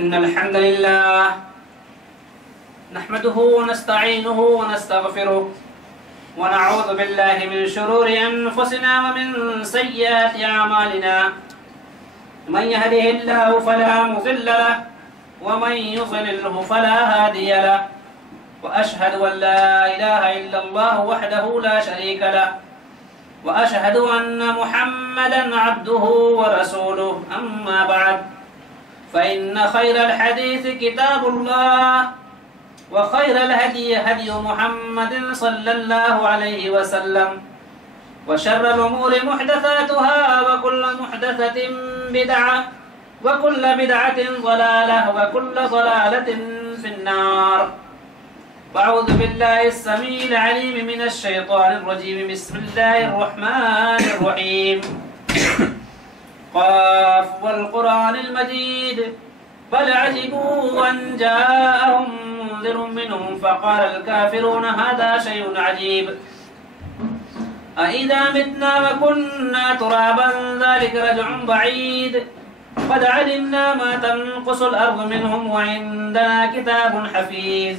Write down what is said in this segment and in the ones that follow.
إن الحمد لله نحمده ونستعينه ونستغفره ونعوذ بالله من شرور أنفسنا ومن سيئات أعمالنا من يهده الله فلا مضل له ومن يضلله فلا هادي له وأشهد أن لا إله إلا الله وحده لا شريك له وأشهد أن محمدا عبده ورسوله أما بعد فإن خير الحديث كتاب الله وخير الهدي هدي محمد صلى الله عليه وسلم وشر الأمور محدثاتها وكل محدثة بدعة وكل بدعة ضلالة وكل ضلالة في النار. أعوذ بالله السميع العليم من الشيطان الرجيم. بسم الله الرحمن الرحيم. قاف والقرآن المجيد بل عجبوا أن جاءهم منذر منهم فقال الكافرون هذا شيء عجيب أإذا متنا وكنا ترابا ذلك رجع بعيد قد علمنا ما تنقص الأرض منهم وعندنا كتاب حفيظ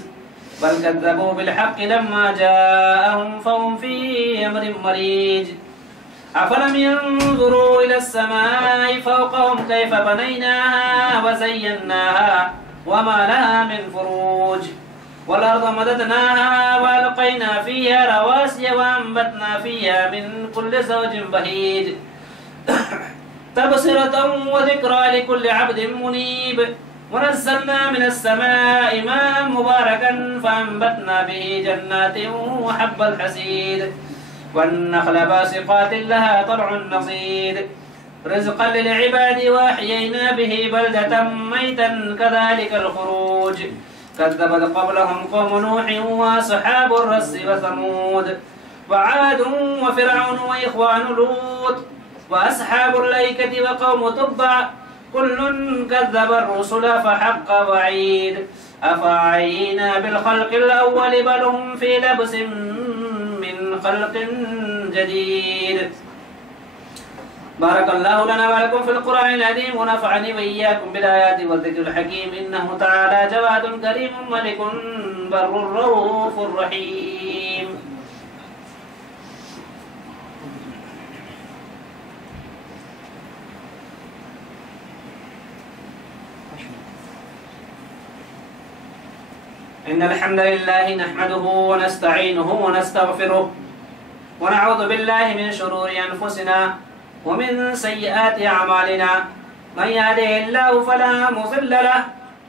بل كذبوا بالحق لما جاءهم فهم في أمر مريج أفلم ينظروا إلى السماء فوقهم كيف بنيناها وزيناها وما لها من فروج والأرض مددناها وألقينا فيها رواسي وأنبتنا فيها من كل زوج بهيج تبصرة وذكرى لكل عبد منيب ونزلنا من السماء ماء مباركا فأنبتنا به جنات وحب الحسيد والنخل باسقات لها طلع نضيد رزقا للعباد وأحيينا به بلدة ميتا كذلك الخروج كذبت قبلهم قوم نوح وأصحاب الرس وثمود وعاد وفرعون وإخوان لوط وأصحاب الأيكة وقوم تبع كل كذب الرسل فحق وعيد أفعينا بالخلق الأول بل هم في لبس من خلق جديد. بارك الله لنا ولكم في القرآن العظيم ونفعني وإياكم بالآيات والذكر الحكيم إنه تعالى جواد كريم ملك بر رؤوف رحيم. إن الحمد لله نحمده ونستعينه ونستغفره ونعوذ بالله من شرور أنفسنا ومن سيئات أعمالنا من يهده الله فلا مضل له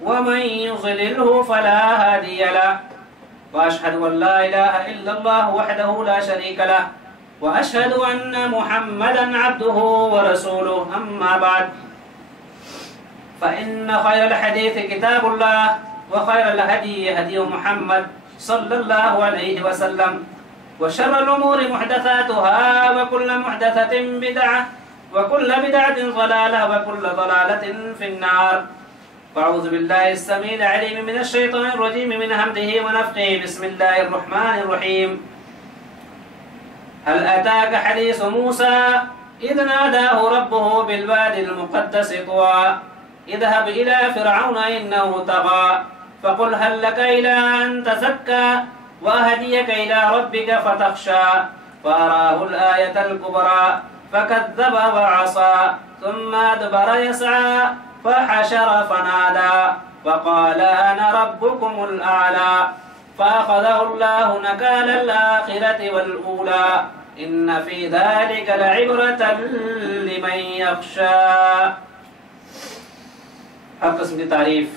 ومن يضلله فلا هادي له وأشهد أن لا إله إلا الله وحده لا شريك له وأشهد أن محمدا عبده ورسوله. أما بعد فإن خير الحديث كتاب الله وخير الهدي هدي محمد صلى الله عليه وسلم وشر الأمور محدثاتها وكل محدثة بدعة وكل بدعة ضلالة وكل ضلالة في النار. فأعوذ بالله السميع العليم من الشيطان الرجيم من همزه ونفخه. بسم الله الرحمن الرحيم. هل أتاك حديث موسى إذ ناداه ربه بالوادي المقدس طوى اذهب إلى فرعون إنه طغى فقل هل لك إلى أن تزكى وأهديك إلى ربك فتخشى فأراه الآية الكبرى فكذب وعصى ثم أدبر يسعى فحشر فنادى وقال أنا ربكم الأعلى فأخذه الله نكال الآخرة والأولى إن في ذلك لعبرة لمن يخشى. ہر قسم کی تعریف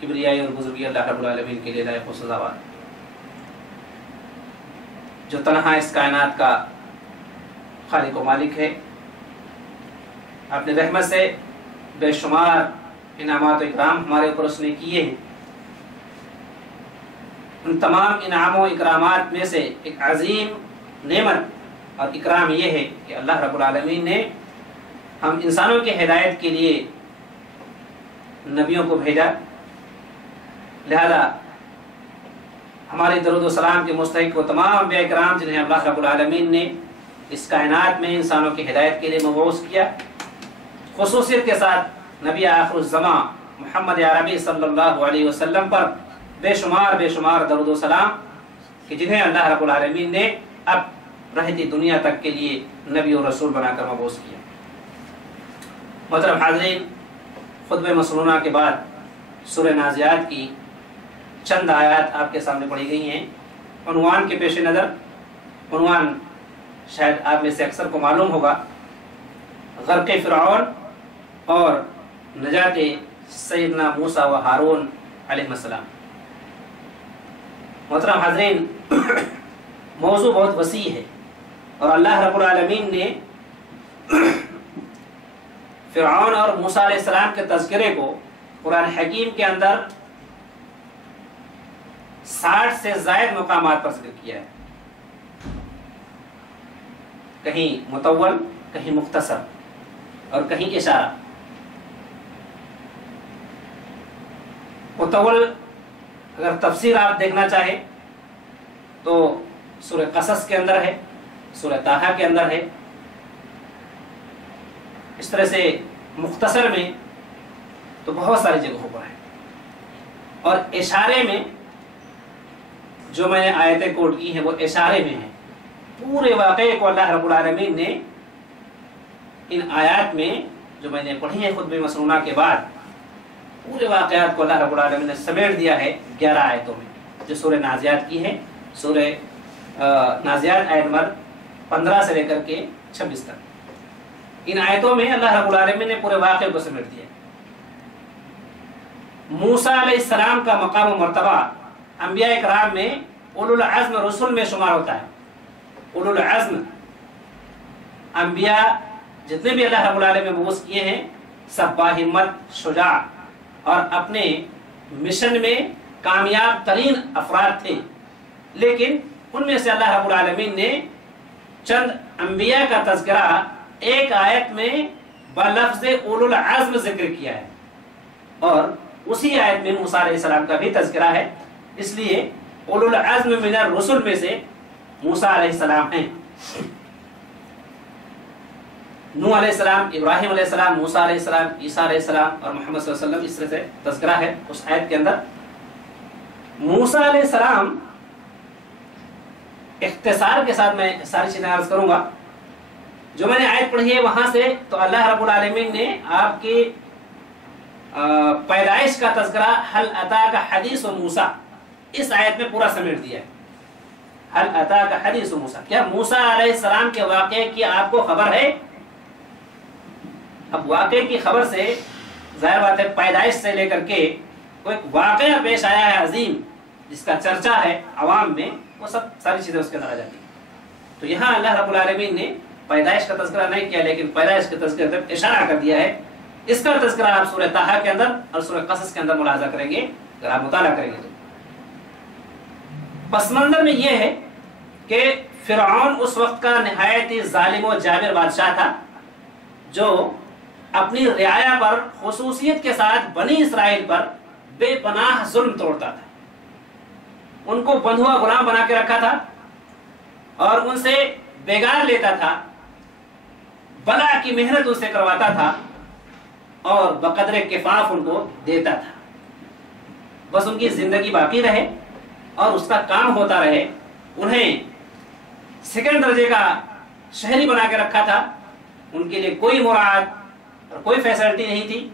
کبریائی اور بزرگی اللہ رب العالمین کے لیے لائق و سزاوار، جو تنہا اس کائنات کا خالق و مالک ہے. اپنے رحمت سے بے شمار انعامات و اکرام ہمارے اوپر اس نے کیے ہیں. ان تمام انعام و اکرامات میں سے ایک عظیم نعمت اور اکرام یہ ہے کہ اللہ رب العالمین نے ہم انسانوں کی ہدایت کے لیے نبیوں کو بھیجا. لہذا ہمارے درود و سلام کے مستحق وہ تمام انبیاء کرام جنہیں اللہ رب العالمین نے اس کائنات میں انسانوں کی ہدایت کے لیے مبعوث کیا، خصوصیت کے ساتھ نبی آخر الزمان محمد عربی صلی اللہ علیہ وسلم پر بے شمار درود و سلام کہ جنہیں اللہ رب العالمین نے اب رہتی دنیا تک کے لیے نبی و رسول بنا کر مبعوث کیا. محترم حاضرین، خطبہ مسنونہ کے بعد سورہ نازعات کی چند آیات آپ کے سامنے پڑھی گئی ہیں. عنوان کے پیش نظر، عنوان شاید آپ میں سے اکثر کو معلوم ہوگا، غرق فرعون اور نجات سیدنا موسیٰ و ہارون علیہ السلام. محترم حاضرین، موضوع بہت وسیع ہے اور اللہ رب العالمین نے فرعون اور موسیٰ علیہ السلام کے تذکرے کو قرآن حکیم کے اندر 60 سے زائد مقامات پر ذکر کیا ہے. کہیں مطول، کہیں مختصر اور کہیں اشارہ. مطول اگر تفسیر آپ دیکھنا چاہیں تو سورہ قصص کے اندر ہے، سورہ طٰہٰ کے اندر ہے. اس طرح سے مختصر میں تو بہت ساری جگہوں پر ہے. اور اشارے میں جو میں نے آیتیں کوٹ کی ہیں وہ اشارے میں ہیں. پورے واقعے کو اللہ رب العالمین نے ان آیات میں جو میں نے پڑھی ہیں خطبہ مسنونہ کے بعد، پورے واقعات کو اللہ رب العالمین نے سمیٹ دیا ہے 11 آیتوں میں جو سورہ نازعات کی ہے. سورہ نازعات آیت نمبر 15 سے لے کر کے 26 تک. ان آیتوں میں اللہ رب العالمین نے پورے واقعے کو سمیٹ دیا. موسیٰ علیہ السلام کا مقام و مرتبہ انبیاء اکرام میں اولو العزم رسول میں شمار ہوتا ہے. اولو العزم انبیاء جتنے بھی اللہ رب العالمین نے مبعوث کیے ہیں سب باہمت، شجاع اور اپنے مشن میں کامیاب ترین افراد تھے، لیکن ان میں سے اللہ رب العالمین نے چند انبیاء کا تذکرہ ایک آیت میں بلفظ اولو العزم ذکر کیا ہے، اور اسی آیت میں موسیٰ علیہ السلام کا بھی تذکرہ ہے، اس لیے اولو العزم من الرسل میں سے موسیٰ علیہ السلام ہیں۔ نوح علیہ السلام، ابراہیم علیہ السلام، موسیٰ علیہ السلام، عیسیٰ علیہ السلام اور محمد صلی اللہ علیہ وسلم، اس طرح سے تذکرہ ہے اس آیت کے اندر۔ موسیٰ علیہ السلام، اختصار کے ساتھ میں ساری چیزیں عرض کروں گا، جو میں نے آیت پڑھی ہے وہاں سے تو اللہ رب العالمین نے آپ کی پیدائش کا تذکرہ حل اتاک حدیث موسیٰ اس آیت میں پورا سمیٹ دیا ہے۔ حل اتاک حدیث موسیٰ، کیا موسیٰ علیہ السلام کے واقعے کی آپ کو خبر ہے؟ اب واقعے کی خبر سے ظاہر بات ہے پیدائش سے لے کر کے کوئی واقعہ پیش آیا ہے عظیم جس کا چرچا ہے عوام میں، وہ سب ساری چیزیں اس کے اندر آ جاتی ہیں۔ تو یہاں اللہ رب العالمین نے پیدائش کا تذکرہ نہیں کیا، لیکن پیدائش کے تذکرے تک اشارہ کر دیا ہے۔ اس کا تذکرہ آپ سورہ طٰہٰ کے اندر اور سورہ قصص کے اندر ملاحظہ کریں گے اگر آپ مطالعہ کریں گے تو۔ پس منظر میں یہ ہے کہ فرعون اس وقت کا نہایت ہی ظالم و جابر بادشاہ تھا، جو اپنی رعایا پر خصوصیت کے ساتھ بنی اسرائیل پر بے پناہ ظلم توڑتا تھا، ان کو بندھوا غلام بنا کے رکھا تھا اور ان سے بیگار لیتا تھا، بلا کی محنت ان سے کرواتا تھا اور بقدر کفاف ان کو دیتا تھا، بس ان کی زندگی باقی رہے اور اس کا کام ہوتا رہے۔ انہیں سیکنڈ درجے کا شہری بنا کے رکھا تھا، ان کے لیے کوئی مراعات اور کوئی فیسلٹی نہیں تھی،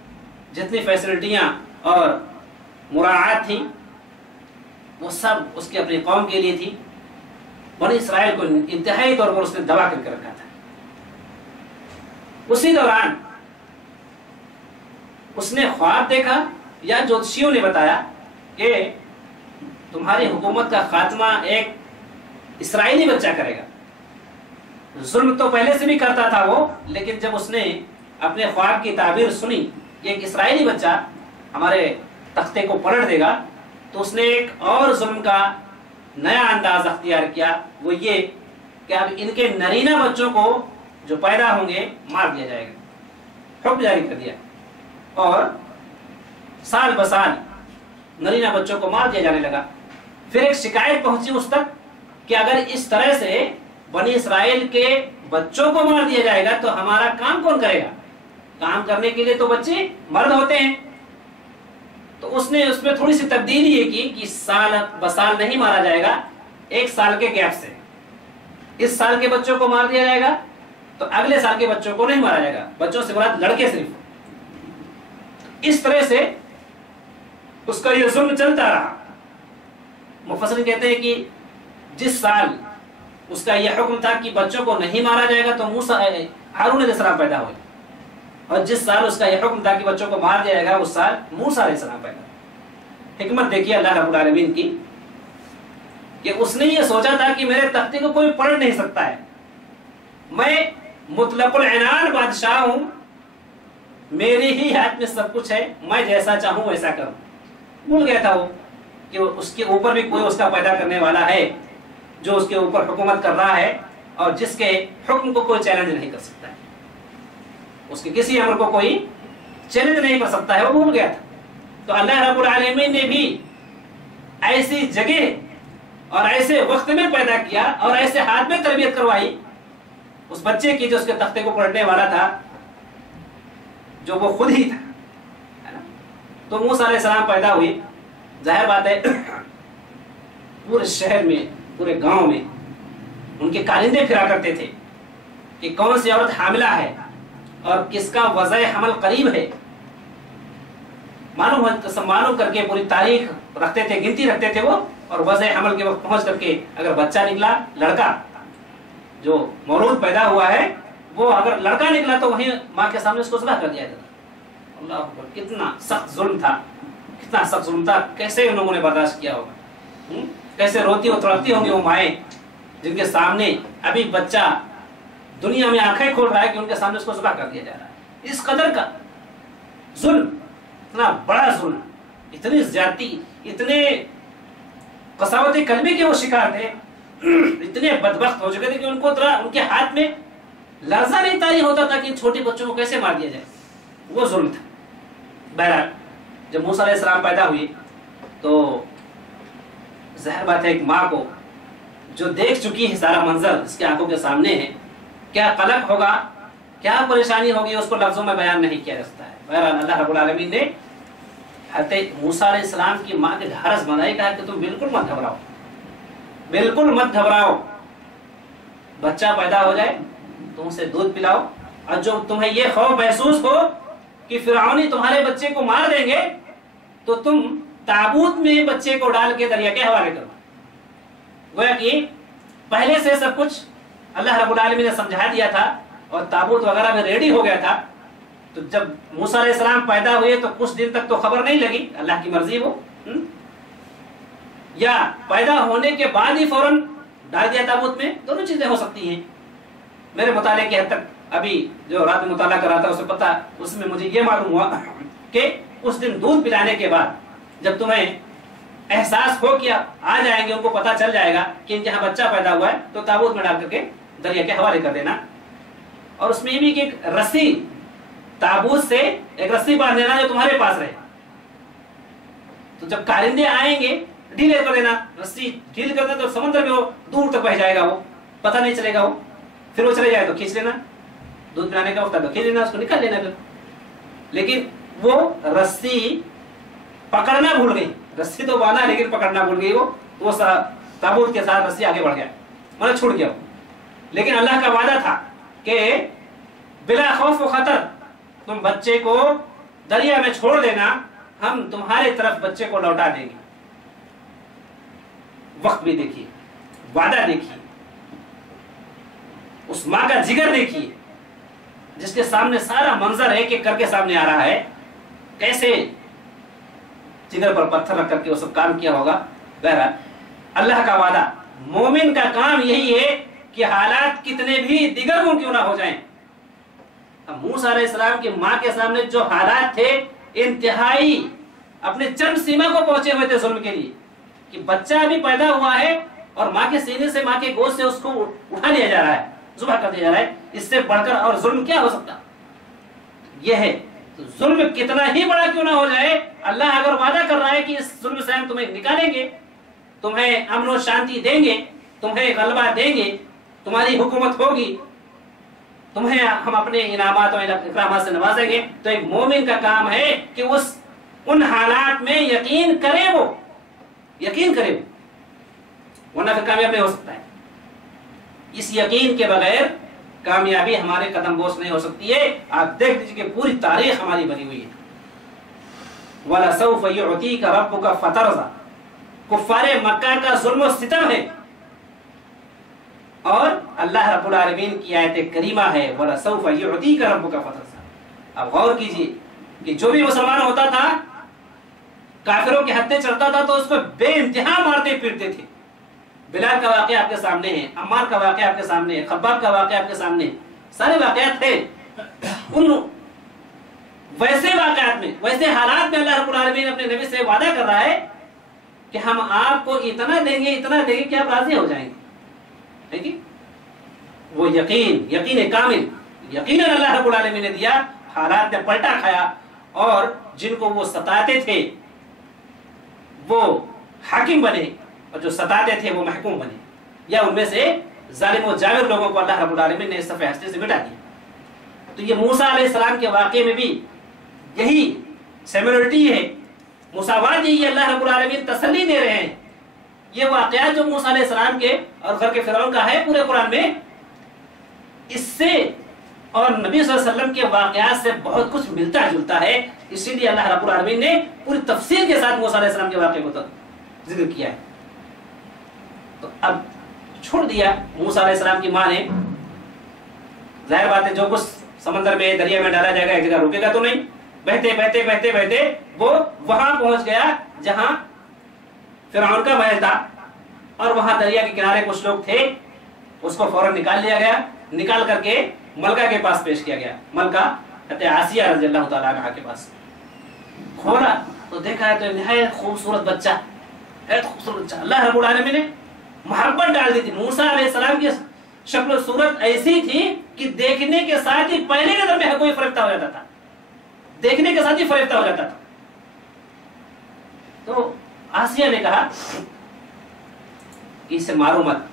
جتنی فیسلٹیاں اور مراعات تھیں وہ سب اس کی اپنی قوم کے لیے تھی۔ بنی اسرائیل کو انتہائی طور پر اس نے دبا کر کے رکھا تھا۔ اسی دوران اس نے خواب دیکھا یا جوتشیوں نے بتایا کہ تمہاری حکومت کا خاتمہ ایک اسرائیلی بچہ کرے گا۔ ظلم تو پہلے سے بھی کرتا تھا وہ، لیکن جب اس نے اپنے خواب کی تعبیر سنی کہ ایک اسرائیلی بچہ ہمارے تختے کو پلٹ دے گا، تو اس نے ایک اور ظلم کا نیا انداز اختیار کیا، وہ یہ کہ اب ان کے نرینہ بچوں کو جو پیدا ہوں گے مار دیا جائے گا، حکم جاری کر دیا، اور سال بسال نرینہ بچوں کو مار دیا جانے لگا۔ پھر ایک شکایت پہنچی اس تک کہ اگر اس طرح سے بنی اسرائیل کے بچوں کو مار دیا جائے گا تو ہمارا کام کون کرے گا؟ کام کرنے کے لیے تو بچے مرد ہوتے ہیں۔ تو اس نے اس میں تھوڑی سی تبدیلی یہ کی کہ سال بسال نہیں مارا جائے گا، ایک سال کے گیپ سے اس سال کے بچوں کو مار دیا جائے گا تو اگلے سال کے بچوں کو نہیں مارا جائے گا، بچوں سے مراد لڑکے صرف۔ اس طرح سے اس کا یہ ظلم چلتا رہا۔ مفسرین کہتے ہیں کہ جس سال اس کا یہ حکم تھا کہ بچوں کو نہیں مارا جائے گا تو ہارون علیہ السلام پیدا ہوئے، اور جس سال اس کا یہ حکم تھا کہ بچوں کو مار دیا جائے گا اس سال موسیٰ علیہ السلام پیدا ہوئے۔ حکمت دیکھیے اللہ رب العالمین کی کہ اس نے یہ سوچا تھا کہ میرے تختے کو کوئی پلٹ نہیں سکتا ہے، میں مطلق العنان بادشاہ ہوں، میری ہی ہاتھ میں سب کچھ ہے، میں جیسا چاہوں ویسا کروں۔ بھول گیا تھا وہ کہ اس کے اوپر بھی کوئی اس کا پیدا کرنے والا ہے جو اس کے اوپر حکومت کر رہا ہے اور جس کے حکم کو کوئی چیلنج نہیں کر سکتا ہے، اس کے کسی امر کو کوئی چیلنج نہیں کر سکتا ہے، وہ بھول گیا تھا۔ تو اللہ رب العالمین نے بھی ایسی جگہ اور ایسے وقت میں پیدا کیا اور ایسے ہاتھ میں تربیت کروائی اس بچے کی جو اس کے تختے کو پلٹنے والا تھا، جو وہ خود ہی تھا۔ تو موسیٰ علیہ السلام پیدا ہوئی، ظاہر بات ہے پورے شہر میں پورے گاؤں میں ان کے کارندے پھرا کرتے تھے کہ کون سی عورت حاملہ ہے اور کس کا وضع حمل قریب ہے، معلوم کر کے پوری تاریخ رکھتے تھے، گنتی رکھتے تھے وہ، اور وضع حمل کے وقت پہنچ کر کے اگر بچہ نکلا، لڑکا جو مولود پیدا ہوا ہے وہ اگر لڑکا نکلا تو وہیں ماں کے سامنے اس کو ذبح کر دیا جاتا۔ اللہ اکبر، کتنا سخت ظلم تھا، کتنا سخت ظلم تھا، کیسے ان لوگوں نے برداشت کیا ہوگا، کیسے روتی اور تڑپتی ہوں گی وہ مائیں جن کے سامنے ابھی بچہ दुनिया में आंखें खोल रहा है कि उनके सामने उसको ज़िबा कर दिया जा रहा है। इस कदर का जुल्म, इतना बड़ा जुल्म, इतनी ज्यादती, इतने कसावत कलमे के वो शिकार थे, इतने बदबख्त हो चुके थे कि उनको उनके हाथ में लर्जा नहीं तारी होता था कि छोटे बच्चों को कैसे मार दिया जाए। वो जुल्म था। बहरहाल जब मूसा अलैहिस्सलाम पैदा हुए तो ज़ाहिर बात है एक माँ को जो देख चुकी है सारा मंजर इसके आंखों के सामने है, क्या कलक होगा, क्या परेशानी होगी, उसको लफ्जों में बयान नहीं किया जा सकता है। बहरहाल अल्लाह रब्बुल आलमीन ने हज़रत मूसा अलैहिस्सलाम की माँ के ढारस बनाई, कहा कि तुम बिल्कुल मत घबराओ, बिल्कुल मत घबराओ, बच्चा पैदा हो जाए तुम उसे दूध पिलाओ, और जो तुम्हें ये खौफ महसूस हो कि फिरौनी तुम्हारे बच्चे को मार देंगे तो तुम ताबूत में बच्चे को डाल के दरिया के हवाले करो। गोया कि पहले से सब कुछ अल्लाह रब्बुल आलमीन ने समझा दिया था और ताबूत वगैरह में रेडी हो गया था। तो जब मूसा अलैहिस्सलाम पैदा हुए तो कुछ दिन तक तो खबर नहीं लगी, अल्लाह की मर्जी वो, या पैदा होने के बाद ही फौरन डाल दिया ताबूत में, दोनों चीजें हो सकती हैं। मेरे मुताले की हद तक अभी जो रात में मुताला कर रहा था उसमें पता, उसमें मुझे ये मालूम हुआ कि उस दिन दूध पिलाने के बाद जब तुम्हें एहसास हो कि आ जाएंगे, उनको पता चल जाएगा कि इनके यहाँ बच्चा पैदा हुआ है, तो ताबूत में डाल करके दरिया के हवाले कर देना। और उसमें भी एक रस्सी, ताबूत से एक रस्सी बांध देना जो तुम्हारे पास रहे, तो जब कारिंदे आएंगे ढीले कर देना, रस्सी ढील कर देना तो समुद्र में वो दूर तक बह जाएगा, वो पता नहीं चलेगा, वो फिर वो चले जाए तो खींच लेना, दूध पिलाने का वक्त तो खींच लेना, उसको निकाल लेना फिर। लेकिन वो रस्सी पकड़ना भूल गई, रस्सी तो बांधा लेकिन पकड़ना भूल गई, वो ताबूत के साथ रस्सी आगे बढ़ गया, मतलब छूट गया। लेकिन अल्लाह का वादा था कि बिला खौफ व खतर तुम बच्चे को दरिया में छोड़ देना, हम तुम्हारे तरफ बच्चे को लौटा देंगे। वक्त भी देखिए, वादा देखिए, उस माँ का जिगर देखिए जिसके सामने सारा मंजर है कि करके सामने आ रहा है, कैसे जिगर पर पत्थर रख करके वो सब काम किया होगा। बहरहाल अल्लाह का वादा, मोमिन का काम यही है कि हालात कितने भी दिगरगुन क्यों ना हो जाएं। अब मूसा अलैहिस्सलाम की माँ के सामने जो हालात थे इंतहाई अपने चरम सीमा को पहुंचे हुए थे जुल्म के लिए, कि बच्चा अभी पैदा हुआ है और माँ के सीने से, माँ के गोद से उसको उठा लिया जा रहा है, जुल्म कर दिया जा रहा है। इससे बढ़कर और जुल्म क्या हो सकता, यह है। तो जुल्म कितना ही बड़ा क्यों ना हो जाए, अल्लाह अगर वादा कर रहा है कि इस जुल्म से हम तुम्हें निकालेंगे, तुम्हें अमन और शांति देंगे, तुम्हें गलबा देंगे, तुम्हारी हुकूमत होगी, तुम्हें हम अपने इनामात और इकरामात से नवाजेंगे, तो एक मोमिन का काम है कि उन हालात में यकीन करे, वो यकीन करे, वरना फिर कामयाब नहीं हो सकता है। इस यकीन के बगैर कामयाबी हमारे कदम बोस नहीं हो सकती है। आप देख लीजिए कि पूरी तारीख हमारी बनी हुई है। वलसौफ युअतीका रब्बुका फतरज़ा, कुफ्फारे मक्का का जुल्म सितम है और अल्लाह रब्बुल आलमीन की आयत करीमा है, वलसौफ युअतीका रब्बुका फतरज़ा। अब गौर कीजिए कि जो भी मुसलमान होता था, काफिरों के हत्थे चढ़ता था तो उसको बेइंतहा मारते पीटते थे। बिलाल का वाक़या आपके सामने है, अम्मार का वाक़या आपके सामने है, खब्बाब का वाक़या आपके सामने है, सारे वाक़यात थे। उन वैसे वाक़यात में, वैसे हालात में अल्लाह रब्बुल आलमीन अपने नबी से वादा कर रहा है कि हम आपको इतना देंगे कि आप राजी हो जाएंगे। ठीक है, वो यकीन कामिल, यकीनन अल्लाह रब्बुल आलमीन ने दिया। हालात ने पलटा खाया और जिनको वो सताते थे वो हाकिम बने और जो सताते थे वो महकूम बने, या उनमें से जालिम और जाबिर लोगों को अल्लाह रब्बुल आलमीन ने इस सफ़े हस्ती से मिटा दिया। तो ये मूसा अलैहिस्सलाम के वाक़े में भी यही सिमिलरिटी है, मुसावात यही अल्लाह रब्बुल आलमीन तसल्ली दे रहे हैं। ये वाक़या जो मूसा अलैहिस्सलाम के और घर के फिरौन का है पूरे कुरान में, इससे और नबी सल्लल्लाहु अलैहि वसल्लम के वाक़यात से बहुत कुछ मिलता जुलता है। इसीलिए अल्लाह रब्बुल आलमीन ने पूरी तफसील के साथ मूसा अलैहिस्सलाम के वाक़े को जिक्र किया है। तो अब छोड़ दिया मूसा अलैहिस्सलाम की माँ ने, जाहिर बात है जो कुछ समंदर में, दरिया में डाला जाएगा एक जगह रुकेगा तो नहीं, बहते बहते बहते बहते वो वहां पहुंच गया जहां फिरौन का महल था और वहां दरिया के किनारे कुछ लोग थे, उसको फौरन निकाल लिया गया निकाल करके मलका के पास पेश किया गया। मलका आसिया रज़ी अल्लाह ताला अन्हा के पास खोला तो देखा है तो निहायत खूबसूरत बच्चा है, खूबसूरत बच्चा। अल्लाह रब्बुल आलमीन ने मोहब्बत डाल दी थी। मूसा अलैहिस्सलाम की शक्ल सूरत ऐसी थी कि देखने के साथ ही पहले नजर में कोई फरिश्ता हो जाता था, देखने के साथ ही फरिश्ता हो जाता था। तो आसिया ने कहा कि इसे मारो मत,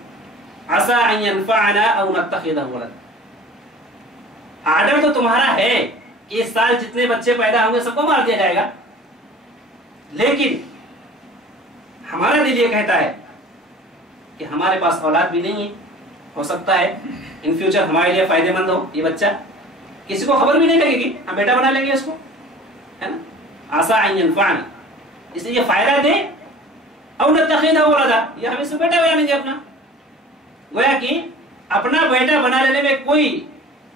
असा अन यनफअना औ नत्तखिदहु वलद। आर्डर तो तुम्हारा है कि इस साल जितने बच्चे पैदा होंगे सबको मार दिया जाएगा, लेकिन हमारा दिल ये कहता है कि हमारे पास औलाद भी नहीं है, हो सकता है इन फ्यूचर हमारे लिए फायदेमंद हो ये बच्चा, किसी को खबर भी नहीं लगेगी, हम बेटा बना लेंगे इसको, है ना। आसा अन यनफअना, इसलिए ये फायदा दे, औ नत्तखिदहु वलदा, ये हम इसको बेटा बना लेंगे अपना। गोया कि अपना बेटा बना लेने में कोई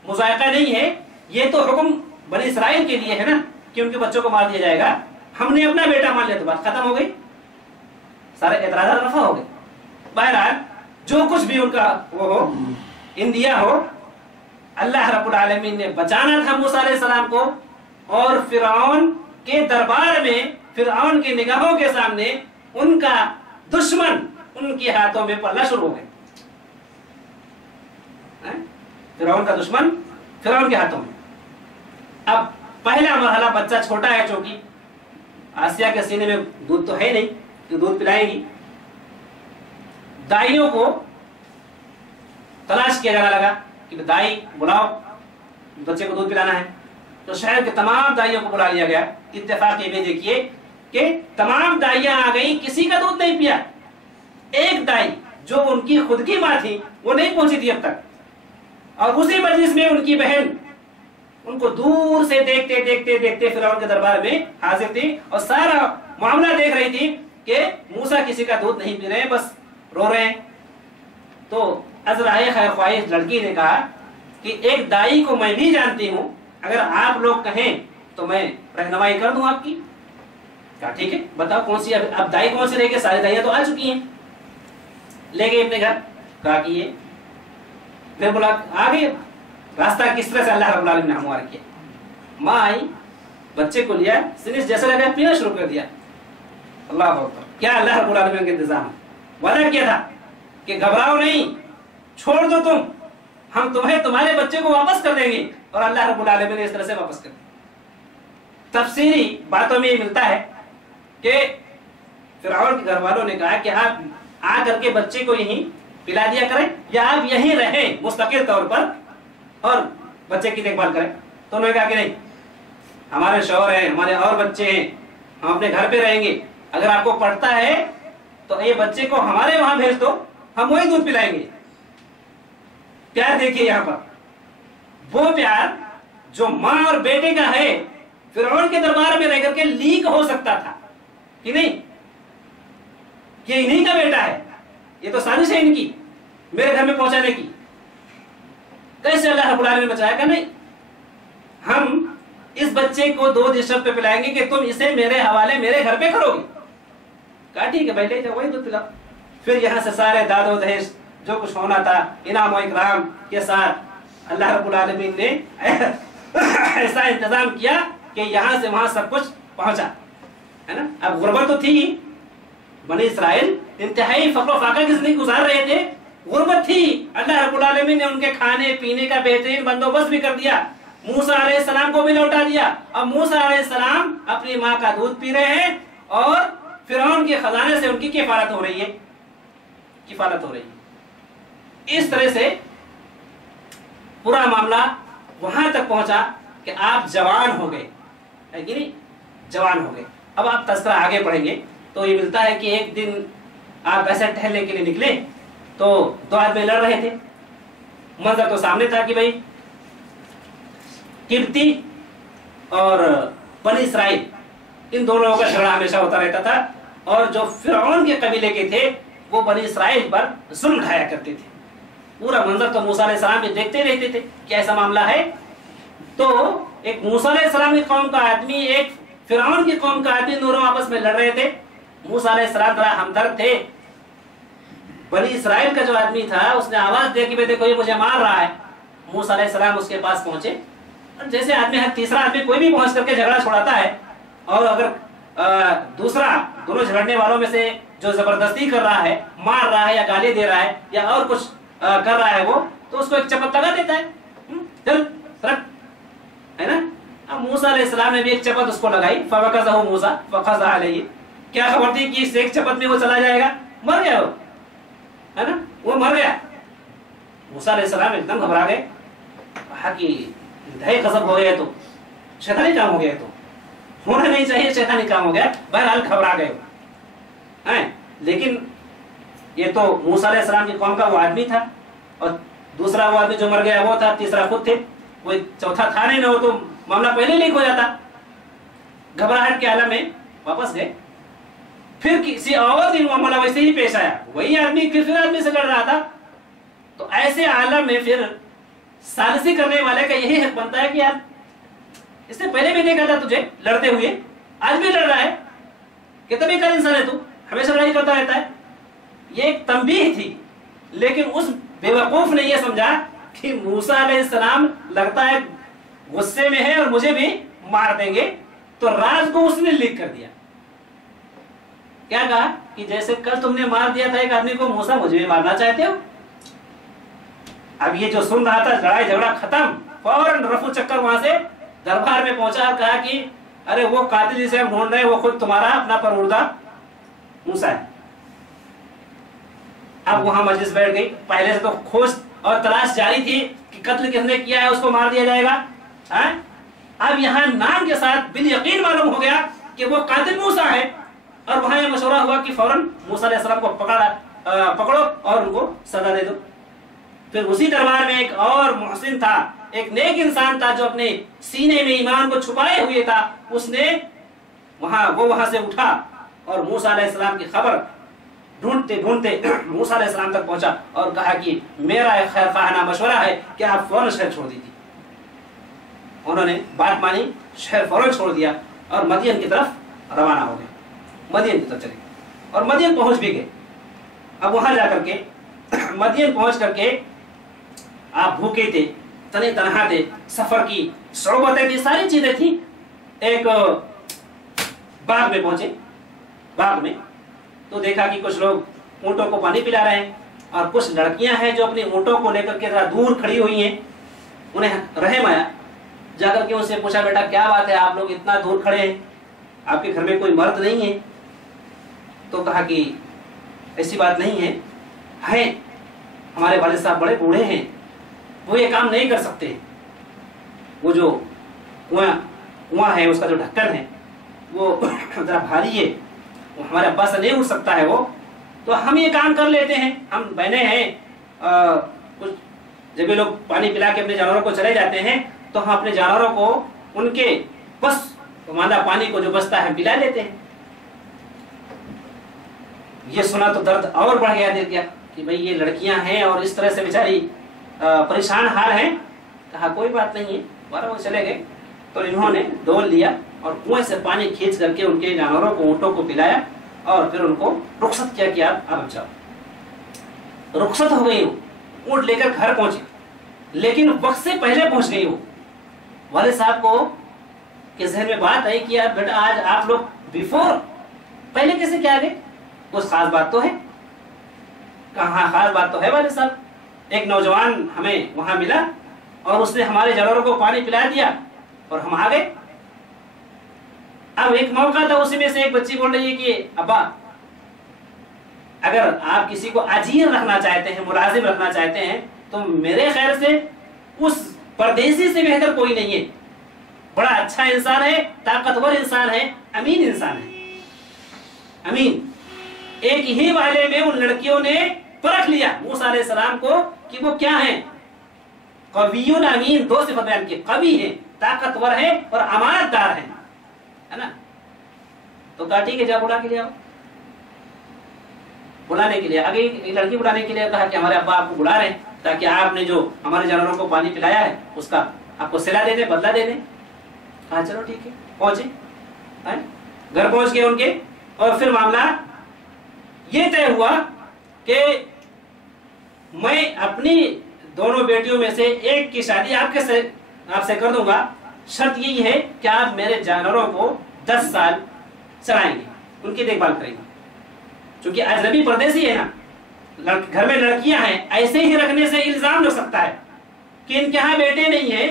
मुज़ायका नहीं है, ये तो हुक्म बनी इसराइल के लिए है ना कि उनके बच्चों को मार दिया जाएगा। हमने अपना बेटा मान लिया तो बात खत्म हो गई, सारे एतराज़ात रफा हो गए। बहरहाल जो कुछ भी उनका वो हो, इंदिया हो, अल्लाह रब्बुल आलमीन ने बचाना था मूसा अलैहिस्सलाम को, और फिरौन के दरबार में, फिरौन की निगाहों के सामने उनका दुश्मन उनके हाथों में पलना शुरू हो गया। फिरौन का दुश्मन फिरौन के हाथों में। अब पहला मरहला, बच्चा छोटा है, चूंकि आसिया के सीने में दूध तो है नहीं तो दूध पिलाएंगी। दाइयों को तलाश किया जाने लगा कि दाई बुलाओ, बच्चे को दूध पिलाना है। तो शहर के तमाम दाइयों को बुला लिया गया। इत्तेफाक ये देखिए कि तमाम दाइयां आ गई, किसी का दूध नहीं पिया। एक दाई जो उनकी खुद की माँ थी वो नहीं पहुंची थी अब तक, और उसी मजलिस में उनकी बहन उनको दूर से देखते देखते देखते फिरौन के दरबार में हाजिर थी और सारा मामला देख रही थी कि मूसा किसी का दूध नहीं पी रहे हैं, बस रो रहे हैं। तो अज़राए खैर ख्वाहिश लड़की ने कहा कि एक दाई को मैं भी जानती हूँ, अगर आप लोग कहें तो मैं रहनुमाई कर दूं आपकी। कहा ठीक है, बताओ कौन सी, अब दाई कौन सी रहेगी, सारी दाइयां तो आ चुकी हैं। ले गए अपने घर, कहा कि ये, फिर बोला आ गए। रास्ता किस तरह से अल्लाह रब्बुल आलमीन ने हमवार किया। माँ आई, बच्चे को लिया, सिरिंज जैसे लगा पीना शुरू कर दिया। अल्लाह अकबर, क्या अल्लाह रब्बुल आलमीन का इंतजाम। वादा किया था कि घबराओ नहीं, छोड़ दो तुम, हम तुम्हें तुम्हारे बच्चे को वापस कर देंगे। और अल्लाह रब्बुल आलमीन ने इस तरह से वापस कर दिया। तफसीरी बातों में ये मिलता है कि फिरौन के घर वालों ने कहा कि आप आ करके बच्चे को यहीं पिला दिया करें, या आप यहीं रहें मुस्तकिल तौर पर और बच्चे की देखभाल करें। तो उन्होंने कहा कि नहीं, हमारे शौहर हैं, हमारे और बच्चे हैं, हम अपने घर पे रहेंगे, अगर आपको पड़ता है तो ये बच्चे को हमारे वहां भेज दो, हम वही दूध पिलाएंगे। प्यार देखिए यहाँ पर, वो प्यार जो माँ और बेटे का है, फिरौन के दरबार में रह करके लीक हो सकता था कि नहीं, ये इन्हीं का बेटा है, ये तो साजिश है इनकी मेरे घर में पहुंचाने की। कैसे अल्लाह रब्बुल आलमीन ने बचाया? नहीं, हम इस बच्चे को दूध इस शर्त पे पिलाएंगे कि तुम इसे मेरे हवाले मेरे घर पे करोगे। कहा ठीक है भाई, ले जाओ, वही दूध पिलाओ। फिर यहाँ से सारे दादो दहेज जो कुछ होना था इनाम और इकराम के साथ अल्लाह रब्बुल आलमीन ने ऐसा इंतजाम किया कि यहाँ से वहां सब कुछ पहुंचा, है ना। अब गुर्बत तो थी, बनी इसराइल इंतहाई फक्र फाका की जिंदगी गुजार रहे थे, गुर्बत थी। अल्लाह रब्बुल आलमीन ने उनके खाने पीने का बेहतरीन बंदोबस्त भी कर दिया, मूसा अलैहिस्सलाम को भी लौटा दिया। अब मूसा अलैहिस्सलाम अपनी माँ का दूध पी रहे हैं और फिरौन के खजाने से उनकी किफालत हो रही है, किफालत हो रही है। इस तरह से पूरा मामला वहां तक पहुंचा कि आप जवान हो गए, है कि नहीं, जवान हो गए। अब आप तस्करा आगे पढ़ेंगे तो ये मिलता है कि एक दिन आप ऐसे टहलने के लिए निकले तो दो आदमी लड़ रहे थे। मंजर तो सामने था कि भाई किब्ती और बनी इसराइल, इन दोनों का झगड़ा हमेशा होता रहता था, और जो फिरौन के कबीले के थे वो बनी इसराइल पर जुल्म ढाया करते थे। पूरा मंजर तो मूसा अलैहिस्सलाम भी देखते रहते थे कि ऐसा मामला है। तो एक मूसा अलैहिस्सलाम की कौम का आदमी, एक फिरौन की कौम का आदमी, दोनों आपस में लड़ रहे थे। मूसा अलैहिस्सलाम बड़ा हमदर्द थे। बनी इसराइल का जो आदमी था उसने आवाज दिया कि भाई देखो ये मुझे मार रहा है। मूसा अलैहिस्सलाम उसके पास पहुंचे। और जैसे आदमी है, तीसरा आदमी कोई भी पहुंच करके झगड़ा छुड़ाता है, और अगर दूसरा दोनों झगड़ने वालों में से जो जबरदस्ती कर रहा है, मार रहा है या गाली दे रहा है या और कुछ कर रहा है वो, तो उसको एक चपत लगा देता है, चल रख, है ना। अब मूसा अलैहिस्सलाम ने भी एक चपत उसको लगाई, फवकज़हु मूसा फक़ज़ा अलैहि। क्या खबर थी कि इस एक चपत में वो चला जाएगा, मर गया वो, है ना, वो मर गया। मूसा अलैहिस्सलाम एकदम घबरा गए, कहा कि इंतहाई गज़ब हो गया, तो शैतानी काम हो गया, तो होना नहीं चाहिए, शैतानी काम हो गया। बहरहाल घबरा गए हैं। लेकिन ये तो मूसा अलैहिस्सलाम की कौम का वो आदमी था, और दूसरा वो आदमी जो मर गया वो था, तीसरा खुद थे, कोई चौथा था नहीं, ना हो तो मामला पहले लीक हो जाता। घबराहट के आलम में वापस गए। फिर किसी और दिन मामला वैसे ही पेश आया, वही आदमी फिर आदमी से लड़ रहा था। तो ऐसे आलम में फिर सालिसी करने वाले का यही हक बनता है कि यार इससे पहले भी देखा था तुझे लड़ते हुए, आज भी लड़ रहा है, कितना बेकार इंसान है तू, हमेशा लड़ाई करता रहता है। ये एक तंबीह थी, लेकिन उस बेवकूफ ने यह समझा कि मूसा अलैहिस्सलाम लगता है गुस्से में है और मुझे भी मार देंगे, तो राज को उसने लीक कर दिया। क्या कहा कि जैसे कल तुमने मार दिया था एक आदमी को, मूसा मुझे भी मारना चाहते हो। अब ये जो सुन रहा था, लड़ाई झगड़ा खत्म, फौरन रफू चक्कर वहां से दरबार में पहुंचा और कहा कि अरे वो कातिल जिसे हम ढूंढ रहे हैं वो खुद तुम्हारा अपना परवरदा मूसा है। अब वहां मजलिस बैठ गई। पहले से तो खोज और तलाश जारी थी कि कत्ल किसने किया है, उसको मार दिया जाएगा। अब यहाँ नाम के साथ बिल यकीन मालूम हो गया कि वो कातिल मूसा है, और वहां यह मशवरा हुआ कि फौरन मूसा अलैहिस्सलाम को पकड़ो और उनको सजा दे दो। फिर उसी दरबार में एक और मुहसिन था, एक नेक इंसान था जो अपने सीने में ईमान को छुपाए हुए था। उसने वहां से उठा और मूसा अलैहिस्सलाम की खबर ढूंढते ढूंढते मूसा अलैहिस्सलाम तक पहुंचा और कहा कि मेरा एक खैर खाना मशवरा है कि आप फौरन शहर छोड़ दीजिए। उन्होंने बात मानी, शहर फौरन छोड़ दिया और मदियन की तरफ रवाना हो गए। मदियन की तरफ चले और मदियन पहुंच भी गए। अब वहां जाकर के मदियन पहुंच करके आप भूखे थे, तने तनहा थे, सफर की सोबतें थी, सारी चीजें थी। एक बाग में पहुंचे। बाग में तो देखा कि कुछ लोग ऊंटों को पानी पिला रहे हैं और कुछ लड़कियां हैं जो अपने ऊंटों को लेकर के जरा दूर खड़ी हुई हैं। उन्हें रहम आया, जाकर के उनसे पूछा, बेटा क्या बात है, आप लोग इतना दूर खड़े हैं, आपके घर में कोई मर्द नहीं है? तो कहा कि ऐसी बात नहीं है, हमारे वालिद साहब बड़े बूढ़े हैं, वो ये काम नहीं कर सकते। वो जो कुआं है, उसका जो ढक्कन है वो जरा भारी है, वो हमारे अब्बा से नहीं उठ सकता है वो, तो हम ये काम कर लेते हैं। हम बहने हैं, कुछ जब लोग पानी पिला के अपने जानवरों को चले जाते हैं तो हम अपने जानवरों को उनके बस मादा पानी को जो बचता है पिला लेते हैं। ये सुना तो दर्द और बढ़ गया, देख गया कि भाई ये लड़कियां हैं और इस तरह से बेचारी परेशान हाल हैं। कहा कोई बात नहीं है, बारह वो चले गए। तो इन्होंने डोल लिया और कुएं से पानी खींच करके उनके जानवरों को, ऊंटों को पिलाया और फिर उनको रुखसत किया कि आप अब जाओ। रुखसत हो गई, ऊंट लेकर घर पहुंचे, लेकिन वक्त से पहले पहुंच गई वो। वाले साहब को के जहन में बात आई कि यार बेटा आज आप लोग बिफोर पहले कैसे क्या गए, कुछ खास बात तो है। कहा खास बात तो है वाले साहब, एक नौजवान हमें वहां मिला और उसने हमारे जानवरों को पानी पिला दिया और हम आ गए। अब एक मौका था, उसी में से एक बच्ची बोल रही है कि अब्बा अगर आप किसी को अजीर रखना चाहते हैं, मुलाजिम रखना चाहते हैं, तो मेरे ख्याल से उस परदेसी से बेहतर कोई नहीं है। बड़ा अच्छा इंसान है, ताकतवर इंसान है, अमीन इंसान है। अमीन एक ही वाले में उन लड़कियों ने परख लिया मूसा अलैहिस्सलाम को कि वो क्या है, कवियुन अमीन, दो सिफत बयान की, कवि है, ताकतवर है और अमानतदार है ना। तो कहा ठीक है जा बुला के ले आओ। बुलाने के लिए आगे लड़की बुलाने के लिए कहा कि हमारे अब्बा आपको बुला रहे हैं ताकि आपने जो हमारे जानवरों को पानी पिलाया है उसका आपको सिला दे दे, बदला दे दे। कहा चलो ठीक है। पहुंचे, घर पहुंच गए उनके, और फिर मामला ये तय हुआ कि मैं अपनी دونوں بیٹیوں میں سے ایک کی شادی آپ سے کر دوں گا، شرط یہی ہے کہ آپ میرے جانوروں کو 10 سال چرائیں گے، ان کی دیکھ بھال کریں گے. چونکہ اجنبی پردیسی ہے نا، گھر میں لڑکیاں ہیں، ایسے ہی رکھنے سے الزام لگ سکتا ہے کہ ان کے ہاں بیٹے نہیں ہیں،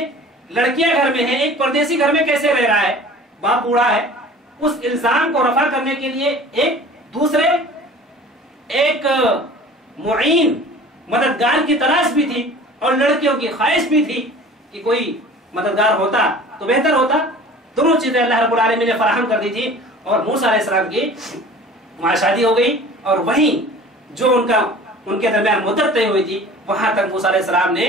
لڑکیاں گھر میں ہیں، ایک پردیسی گھر میں کیسے رہ رہا ہے، باپ بوڑھا ہے. اس الزام کو رفع کرنے کے لیے ایک معین مددگار کی تلاش بھی تھی، اور لڑکیوں کی خواہش بھی تھی کہ کوئی مددگار ہوتا تو بہتر ہوتا. دونوں چیزیں اللہ رب العالمین نے فراہم کر دی تھی، اور موسیٰ علیہ السلام کی وہاں شادی ہو گئی. اور وہیں جو ان کے درمیان مدت طے ہوئی تھی، وہاں تک موسیٰ علیہ السلام نے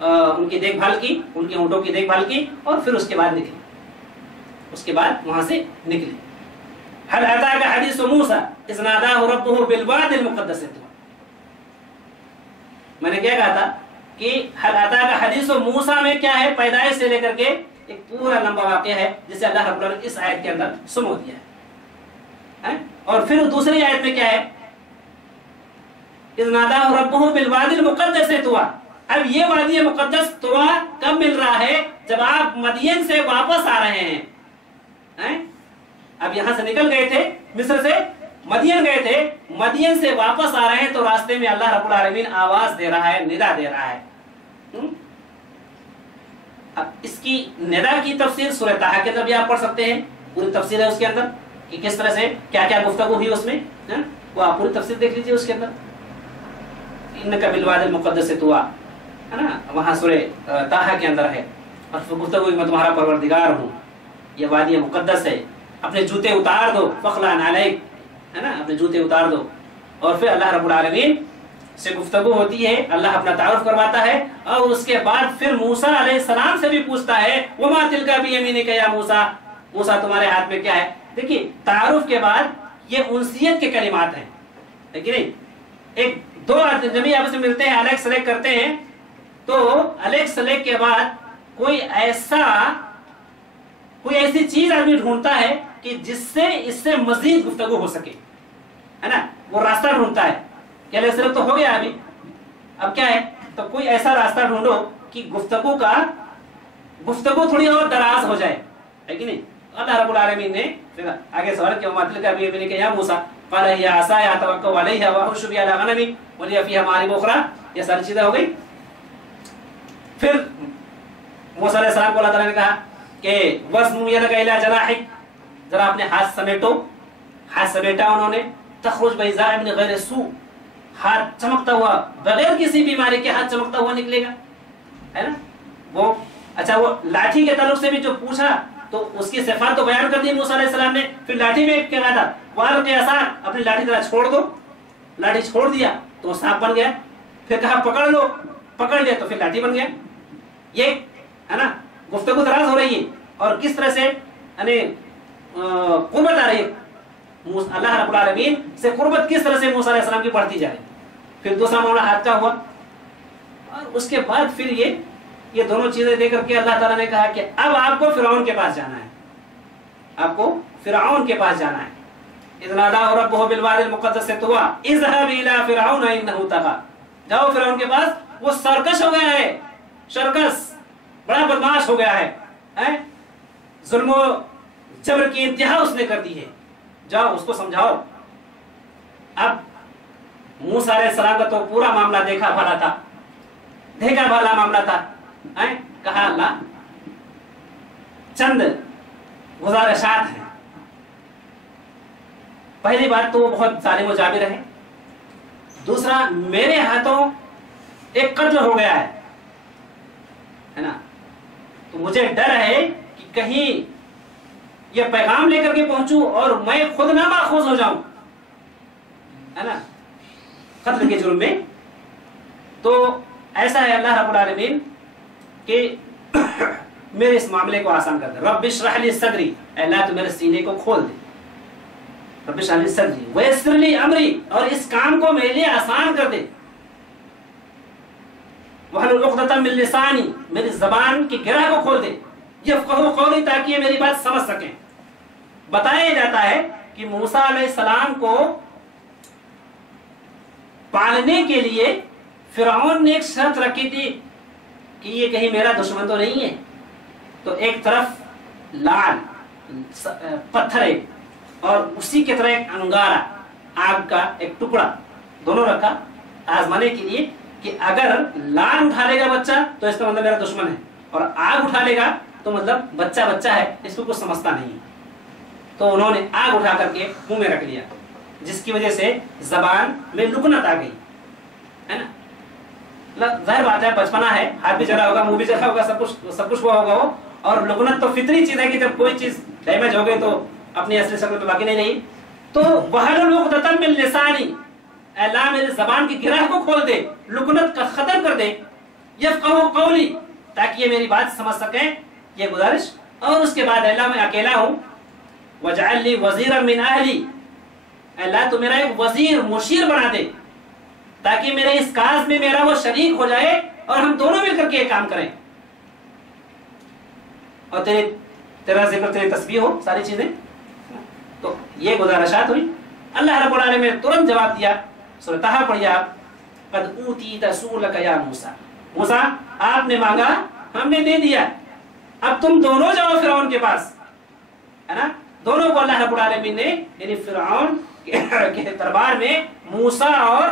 ان کی دیکھ بھال کی، ان کے اونٹوں کی دیکھ بھال کی، اور پھر اس کے بعد وہاں سے نکلے. هل أتاك حديث موسى إذ ناداه ربه بالواد المقدس طوى. میں نے کیا کہا تھا کہ هل أتاك حديث موسى میں کیا ہے، پیدائش سے لے کر کے ایک پورا لمبا واقعہ ہے جسے اللہ رب العالمین اس آیت کے اندر سمو دیا ہے. اور پھر دوسری آیت میں کیا ہے، إذ ناداه ربه بالواد المقدس طوى. اب یہ وادی مقدس طوى کب مل رہا ہے؟ جب آپ مدین سے واپس آ رہے ہیں. اب یہاں سے نکل گئے تھے، مصر سے مدین گئے تھے، مدین سے واپس آ رہے ہیں تو راستے میں اللہ رب العالمین آواز دے رہا ہے، ندا دے رہا ہے. اب اس کی ندا کی تفسیر سورہ طٰہٰ کے اندر بھی آپ پڑھ سکتے ہیں، پوری تفسیر ہے اس کے اندر کہ کس طرح سے کیا کیا گفتگو ہوئی اس میں، وہ آپ پوری تفسیر دیکھ لیجیے اس کے اندر. انک بالواد المقدس طویٰ ہے نا، وہاں سورہ طٰہٰ کے اندر ہے. اور پھر گفتگو ہوئی میں تمہارا پروردگار ہوں، یہ وادی مقدس ہے، اپنے جوتے اتار دو، فخلا نعلیک ہے نا، اپنے جوتے اتار دو. اور پھر اللہ رب العالمین سے گفتگو ہوتی ہے، اللہ اپنا تعارف کرواتا ہے، اور اس کے بعد پھر موسیٰ علیہ السلام سے بھی پوچھتا ہے وما تلک بیمینک یا موسیٰ، موسیٰ تمہارے ہاتھ میں کیا ہے. دیکھیے تعارف کے بعد یہ انسیت کے کلمات ہیں، لیکن نہیں ایک دو اجنبی آپس میں ملتے ہیں، الیک سلیک کرتے ہیں، تو الیک سلیک کے بعد کوئی ایسی چیز آدمی ڈھونڈتا ہے کہ جس سے اس سے مزید گفتگو ہو سکے، ہے نا، وہ راستہ ڈھونڈتا ہے کہ علیہ السلام تو ہو گیا ابھی، اب کیا ہے، تو کوئی ایسا راستہ ڈھونڈو کہ گفتگو تھوڑی اور دراز ہو جائے، ہے کہ نہیں. اللہ رب العالمین نے پھر آگے سوال کیا وما تلک بیمینک یا موسیٰ قال هي عصاي اتوكل عليها واحش بها على غنمي ولي فيها مآرب اخرى. یہ ساری چیزیں ہو گئی. پھر موسیٰ علیہ السلام کو اللہ تعالیٰ نے کہا کہ وَاسْمُ يَدَكَ إِلَىٰ جَنَاحِكَ، ذرا اپنے ہاتھ سمیٹو. ہاتھ سمیٹا انہوں نے، تخرج بَيْضَاءَ مِنْ غَيْرِ سُوءٍ، ہاتھ چمکتا ہوا، بغیر کسی بیماری کے ہاتھ چمکتا ہوا نکلے گا، ہے نا. وہ اچھا، وہ لاٹھی کے تعلق سے بھی جو پوچھا تو اس کی صفات تو بیان کر دی موسیٰ علیہ السلام نے. پھر لاٹھی میں کیا کہا تھا، وَأَلْقِ عَصَاكَ، اپنی لاٹھی ذرا چھوڑ دو. لاٹھی چھوڑ دیا تو سانپ بن گیا. پھر کہا پکڑ لو، پکڑ لیا تو پھر لاٹھی بن گیا. یہ ہے نا گفتگو دراز ہو رہی ہے، اور کس طرح سے یعنی قربت آ رہی ہے، اللہ رب العالمین سے قربت کس طرح سے موسیٰ علیہ السلام کی بڑھتی جا رہی. پھر دوسرا معاملہ ہاتھ کا ہوا، اور اس کے بعد پھر یہ دونوں چیزیں دے کر کے اللہ تعالیٰ نے کہا کہ اب آپ کو فرعون کے پاس جانا ہے، آپ کو فرعون کے پاس جانا ہے. اذ ناداه ربه بالوادی المقدس طویٰ اذهب الى فرعون انه طغى. جاؤ فرعون کے پاس، وہ سرکش ہو گیا ہے، شرکس بڑا بدماش ہو گیا ہے، ظلم و جبر کی انتہا اس نے کر دی ہے، جاؤ اس کو سمجھاؤ. اب موسیٰ علیہ السلام کا تو پورا معاملہ دیکھا بھالا معاملہ تھا. کہا اللہ چند گزارشات ہیں. پہلی بات تو وہ بہت ظالم و جابر ہے، دوسرا میرے ہاتھوں ایک قتل ہو گیا ہے نا، تو مجھے ڈر ہے کہ کہیں یہ پیغام لے کر کے پہنچوں اور میں خود نہ ماخوذ ہو جاؤں، ہے نا، قتل کے جرم میں. تو ایسا ہے اللہ رب العالمین کہ میرے اس معاملے کو آسان کر دے. رب اشرح لی صدری، اے اللہ تو میرے سینے کو کھول دے. رب اشرح لی صدری ویسر لی امری، اور اس کام کو میرے لیے آسان کر دے. وَحْلُلْ عُقْدَةً مِّن لِّسَانِي، میری زبان کی گرہ کو کھول دے. یفقہوا قولی، تاکہ یہ میری بات سمجھ سکیں. بتایا جاتا ہے کہ موسیٰ علیہ السلام کو پالنے کے لیے فرعون نے ایک شرط رکھی تھی کہ یہ کہیں میرا دشمن تو نہیں ہے، تو ایک طرف لال پتھر ہے اور اسی کی طرح ایک انگارہ آگ کا ایک ٹکڑا دونوں رکھا آزمانے کے لیے کہ اگر لال اٹھا لے گا بچہ تو اس کا مطلب میرا دشمن ہے، اور آگ اٹھا لے گا تو مطلب بچہ بچہ ہے، اس کو کچھ سمجھتا نہیں ہے۔ تو انہوں نے آگ اٹھا کر کے منہ میں رکھ لیا، جس کی وجہ سے زبان میں لکنت آ گئی، ہے نا؟ ظاہر بات ہے بچپنا ہے، ہاتھ بھی جلا ہوگا، منہ بھی جلا ہوگا، سب کچھ ہوا ہوگا وہ، اور لکنت تو فطری چیز ہے کہ جب کوئی چیز ڈیمیج ہو گئی تو اپنی اصلی شکل میں باقی نہیں رہی۔ تو وَحْلُلْ عُقْدَةً مِّن لِّسَانِي، اے اللہ میرے زبان کی گرہ کو کھول دے، لکنت کا ختم کر دے، یفقہوا قولی، تاکہ یہ میری بات سمجھ سکیں، یہ گزارش۔ اور اس کے بعد اللہ میں اکیلا ہوں، وَاجْعَلْ لِي وَزِيرًا مِّنْ أَهْلِي، اللہ تو میرا ایک وزیر مشیر بنا دے تاکہ میرے اس کاز میں میرا وہ شریک ہو جائے اور ہم دونوں مل کر کے یہ کام کریں، اور تیرا ذکر تیری تسبیح ہو، ساری چیزیں۔ تو یہ گزارشات ہوئی۔ اللہ رب العالمین نے ترنت جواب دیا، سورہ طٰہٰ پڑھیے آپ، قد اوتیت سؤلک یا موسیٰ، موسیٰ آپ نے مانگا ہم نے دے دیا، اب تم دونوں جاؤ فرعون کے پاس، ہے نا؟ دونوں کو اللہ رب العالمین نے یعنی فرعون کے دربار میں موسیٰ اور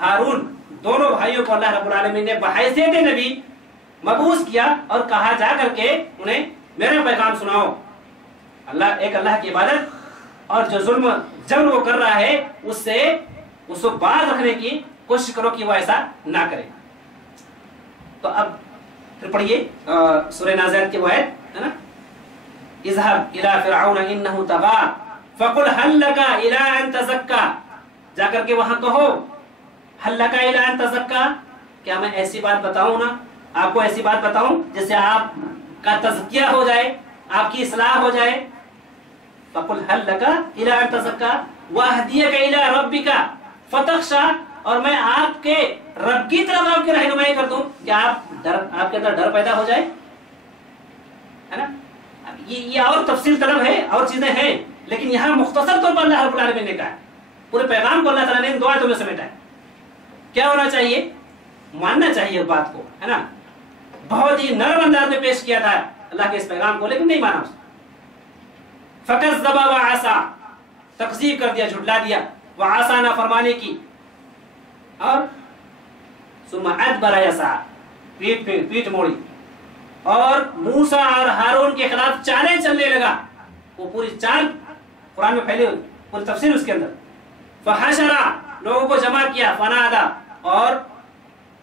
ہارون دونوں بھائیوں کو اللہ رب العالمین نے بحیثیت نبی مبعوث کیا اور کہا جا کر کے انہیں میرا پیغام سناؤ، اللہ کی عبادت اور جو ظلم جبر وہ کر رہا ہے اس سے اس کو باز رکھنے کی کوشش کرو کہ وہ ایسا نہ کرے۔ تو اب پھر پڑھیے سورہ نازعات کی وہ آیت، ہے نا؟ اذهب الى فرعون انه طغى فقل هل لك الى ان تزكى، جا کر کے وہاں کہو هل لك الى ان تزكى، کیا میں ایسی بات بتاؤں نا، آپ کو ایسی بات بتاؤں جس سے آپ کا تزکیہ ہو جائے، آپ کی اصلاح ہو جائے۔ فقل هل لك الى ان تزكى واهديك الى ربك فتخشى، اور میں آپ کے رب کی طرف آپ کی رہنمائی کر دوں کہ آپ کے اندر ڈر پیدا ہو جائے، ہے نا؟ یہ اور تفصیل طلب ہے اور چیزیں ہیں، لیکن یہاں مختصر طور پر اللہ رب العالمین نے کہا پورے پیغام کو اللہ تعالیٰ نے ان دو آیتوں میں سمیٹا ہے۔ کیا ہونا چاہیے؟ ماننا چاہیے اس بات کو، ہے نا؟ بہت ہی نرم انداز میں پیش کیا تھا اللہ کے اس پیغام کو، لیکن نہیں مانا اس نے۔ فَكَذَّبَ وَعَصَىٰ، تکذیب کر دیا، جھٹلا دیا، وَعَصَىٰ نافرمانی کی، اور ثُمَّ أَدْبَرَ يَسْعَىٰ، پیٹ موڑی، اور موسیٰ اور ہارون کے خلاف چالیں چلنے لگا۔ وہ پوری چال قرآن میں پھیلی ہوئی، پوری تفسیر اس کے اندر۔ فَحَشَرَ، لوگوں کو جمع کیا، فَنَادَىٰ، اور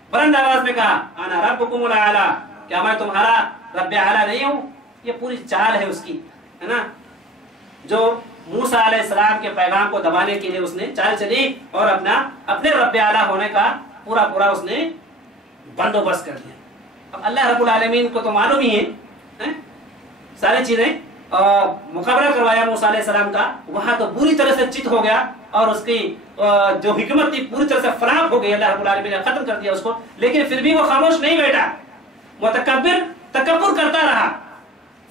بلند آواز میں کہا، انا ربکم الاعلی، کیا میں تمہارا رب اعلی نہیں ہوں؟ یہ پوری چال ہے اس کی، ہے نا؟ جو موسیٰ علیہ السلام کے پیغام کو دبانے کے لیے اس نے چال چلی اور اپنے رب اعلی ہونے کا پورا اس نے بندوبست کر لیا۔ اب اللہ رب العالمین کو تو معلوم ہی ہے ساری چیزیں، مقابلہ کروایا موسیٰ علیہ السلام کا، وہاں تو پوری طرح سے چت ہو گیا اور اس کی جو حکمت تھی پوری طرح سے فلاپ ہو گئی، اللہ رب العالمین نے ختم کر دیا اس کو، لیکن پھر بھی وہ خاموش نہیں بیٹھا، تکبر کرتا رہا۔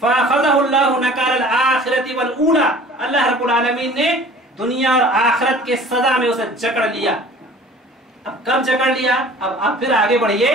فَأَخَذَهُ اللَّهُ نَكَالَ الْآخِرَةِ وَالْأُولَىٰ، اللہ رب العالمین نے دنیا اور آخرت کے سزا میں اسے جکڑ لیا۔ اب کب جکڑ لیا؟ اب پھر آگے بڑھیے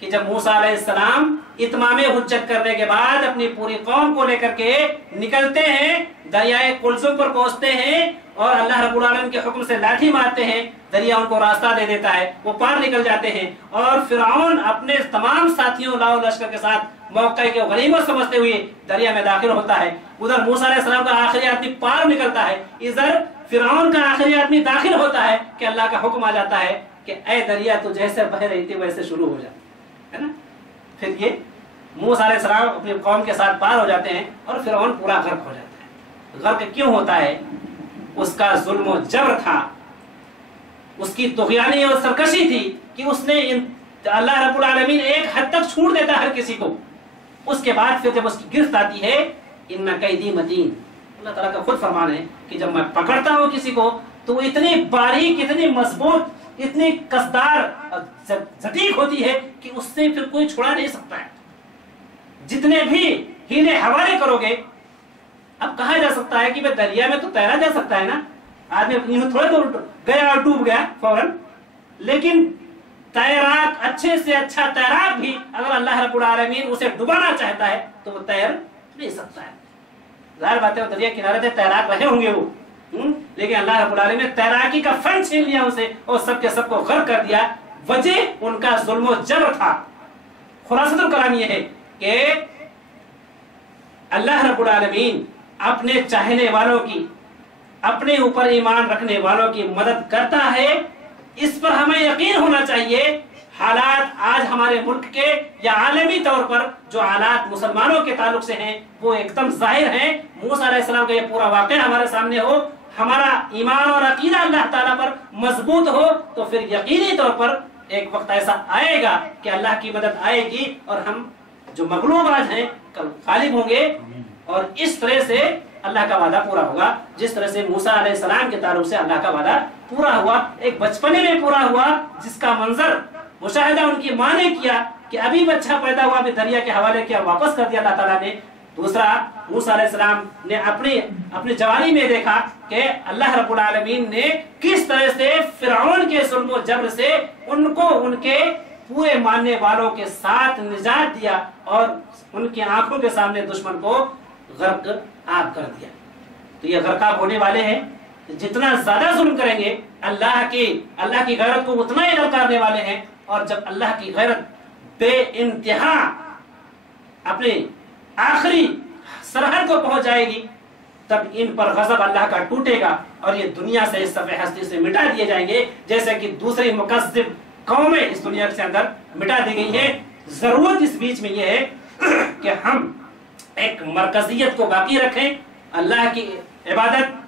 کہ جب موسیٰ علیہ السلام اتمام حجت کرنے کے بعد اپنی پوری قوم کو لے کر کے نکلتے ہیں، دریائے کلثوم پر پہنچتے ہیں اور اللہ رب العالمین کے حکم سے لاٹھی مارتے ہیں، دریا ان کو راستہ دے دیتا ہے، وہ پار نکل جاتے ہیں، اور فرعون اپنے تمام ساتھیوں لاؤ لشکر کے ساتھ موقع کے غنیمت سمجھتے ہوئے دریا میں داخل ہوتا ہے۔ ادھر موسیٰ علیہ السلام کا آخری آدمی پار نکلتا ہے، ادھر فرعون کا آخری آدمی داخل ہوتا ہے کہ اللہ کا حکم آ جاتا ہے کہ اے دریا تو جیسے بہ رہی تھی ویسے شروع ہو جاتی ہے نا۔ پھر یہ موسیٰ علیہ السلام اپنی قوم کے ساتھ پار ہو جاتے ہیں اور فرعون پورا غرق ہو جاتا ہے۔ غرق کیوں ہوتا ہے؟ اس کا ظلم و جبر تھا، اس کی طغیانی اور سرکشی تھی کہ اس نے اللہ رب العالمین ایک حد تک چھوڑ دیتا ہر کسی کو، اس کے بعد پھر جب اس کی گرفت آتی ہے، ان قیدی متین، اللہ تعالیٰ کا خود فرمان ہے کہ جب میں پکڑتا ہوں کسی کو تو اتنی باریک، اتنی مضبوط، اتنی قصدار زٹیک ہوتی ہے کہ اس سے پھر کوئی چھڑا نہیں سکتا ہے۔ جتنے بھی ہیلے حوالے کرو گے، اب کہا جا سکتا ہے کہ میں دریا میں تو تیرا جا سکتا ہے نا، آدمی تھوڑے دور گیا اور ڈوب گیا فوراً، لیکن तैराक, अच्छे से अच्छा तैराक भी अगर अल्लाह रब्बुल आलमीन उसे डुबाना चाहता है तो वो तैर नहीं सकता है। जाहिर बात है वो दरिया किनारे से तैराक रहे होंगे वो, लेकिन अल्लाह रब्बुल आलमीन ने तैराकी का फन छीन लिया उसे और सबके सबको गर्क कर दिया। वजह उनका जुल्म व जबर था। खुलासतुल कलाम ये है कि अल्लाह रब्बुल आलमीन अपने चाहने वालों की, अपने ऊपर ईमान रखने वालों की मदद करता है। इस पर हमें यकीन होना चाहिए। हालात आज हमारे मुल्क के या आलमी तौर पर जो हालात मुसलमानों के ताल्लुक से हैं वो एकदम जाहिर हैं। मूसा अलैहिस्सलाम का ये पूरा वाक़या हमारे सामने हो, हमारा ईमान और अकीदा अल्लाह ताला पर मजबूत हो, तो फिर यकीनी तौर पर एक वक्त ऐसा आएगा कि अल्लाह की मदद आएगी और हम जो मगलूब आज हैं कल गालिब होंगे। और इस तरह से अल्लाह का वादा पूरा होगा, जिस तरह से मूसा अलैहिस्सलाम के ताल्लुक से अल्लाह का वादा पूरा हुआ, एक बचपने में पूरा हुआ, जिसका मंजर मुशाहिदा उनकी माँ ने किया कि अभी बच्चा पैदा हुआ, अभी दरिया के हवाले किया, वापस कर दिया अल्लाह ताला ने। दूसरा, मूसा अलैहिस्सलाम ने अपनी जवानी में देखा कि अल्लाह रब्बुल आलमीन ने किस तरह से फिरौन के जुल्म व जबर से उनको उनके पूरे मानने वालों के साथ निजात दिया और उनकी आंखों के सामने दुश्मन को गर्क आग कर दिया। तो ये गर्काब होने वाले हैं। जितना ज्यादा जुल्म करेंगे अल्लाह की गैरत को उतना ही ललकारने वाले हैं। और जब अल्लाह की गैरत बेइंतहा अपने आखिरी सरहद को पहुंच जाएगी तब इन पर गजब अल्लाह का टूटेगा और ये दुनिया से, इस सफ़े हस्ती से मिटा दिए जाएंगे, जैसे कि दूसरी मुकज़्ज़िब कौमें इस दुनिया के अंदर मिटा दी गई है। जरूरत इस बीच में ये है कि हम एक मरकजियत को बाकी रखें, अल्लाह की इबादत